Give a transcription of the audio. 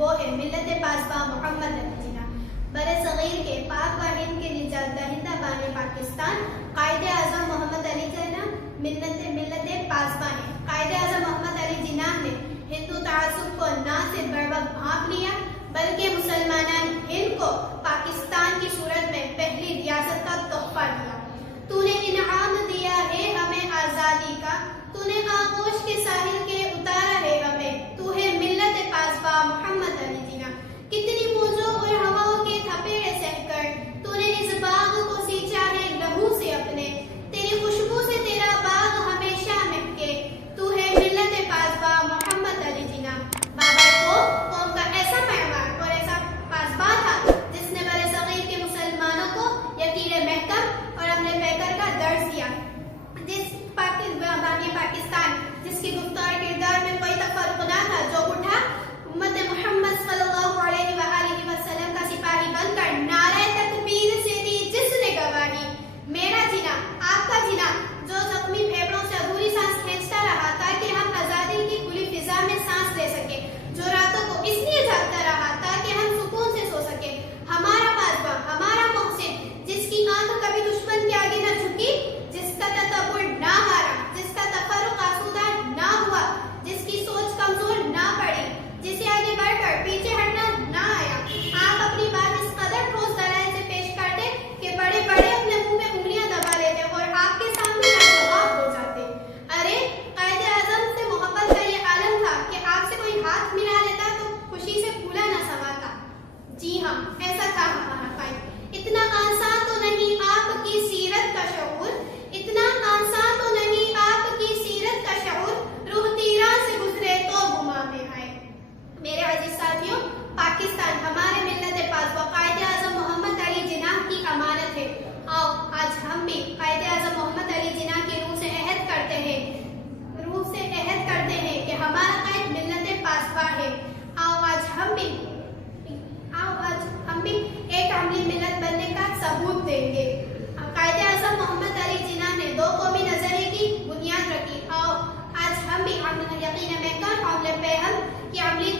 وہ ہے ملت پاسباں محمد علی جناح۔ بر صغیر کے پاک و ہند کے نجات دہندہ بان پاکستان قائد اعظم محمد علی جناح ملت پاسباں ہیں۔ قائد اعظم محمد علی جناح نے ہندو تعصب کو نہ صرف بر وقت بھانپ لیا بلکہ مسلمان ہند کو پاکستان کی صورت میں پہلی ریاست کا تحفہ دیا۔ تو نے انعام دیا ہے ہمیں آزادی کا، تو نے آغوش کے ساحل کے اتارا ہے ہمیں، تو ہے ملت پاسباں محمد علی جناح۔ کتنی موجوں اور ہواؤں کے تھپیڑے سہ کر تو نے اس باغ کو سینچا ہے لہو سے اپنے، تیری خوشبو سے تیرا باغ ہمیشہ مہکے، تو ہے ملت پاسباں محمد علی جناح۔ بابا کو قوم کا ایسا معمار اور ایسا پاسباں تھا جس نے بر صغیر کے مسلمانوں کو یقین محکم اور اپنے پیکر کا درس دیا۔ جس بانی پاکستان جس کی گفتار کردار میں کوئی تفرق نہ تھا، جو اٹھا امت محمد صلی اللہ علیہ وآلہ وسلم کا سپاہی بن کر نعرہ تکبیر سے دی جس نے گواہی، میرا جینا آپ کا جینا، جو زخمی پھیپڑوں سے ادھوری سانس کھینچتا رہا تاکہ ہم آزادی کی کھلی فضا میں سانس لے سکیں، جو راتوں کو اس لیے جاگتا رہا تاکہ ہم سکون سے سو سکیں، ہمارا پاسباں، ہمارا محسن، جس کی آنکھ کبھی دشمن کے آگے نہ جھکی، جس کا تکبر نہ ہارا، جس کا تفرق آسودہ نہ ہوا، جس کی سوچ کمزور نہ پڑی، جسے آگے بڑھ کر پیچھے ہٹنا نہ آیا۔ آپ اپنی بات اس قدر ٹھوس دلائل سے پیش کرتے کہ بڑے بڑے اپنے منہ میں انگلیاں دبا لیتے اور آپ کے سامنے لاجواب ہو جاتے۔ ارے قائد اعظم سے محبت کا یہ عالم تھا کہ آپ سے کوئی ہاتھ ملا لیتا تو خوشی سے پھولا نہ سماتا۔ جی ہاں، ایسا تھا ہمارا قائد۔ اتنا آسان تو نہیں آپ کی سیرت کا شعور، اتنا آسان تو نہیں آپ کی سیرت کا شعور، روح تیرا سے گزرے تو گما میں آئے۔ میرے عزیز ساتھیوں، پاکستان ہمارے ملت پاسباں قائد اعظم محمد علی جناح کی امانت ہے۔ آؤ آج ہم بھی قائد اعظم محمد علی جناح کی روح سے عہد کرتے ہیں کہ ہمارا قائد ملت پاسباں ہے۔ آؤ آج ہم بھی ایک عملی ملت بننے کا ثبوت دیں گے۔ قائد اعظم محمد علی جناح نے دو قومی نظریے کی بنیاد رکھی۔ آؤ آج ہم بھی یقین محکم عمل پہ ہم کی عملی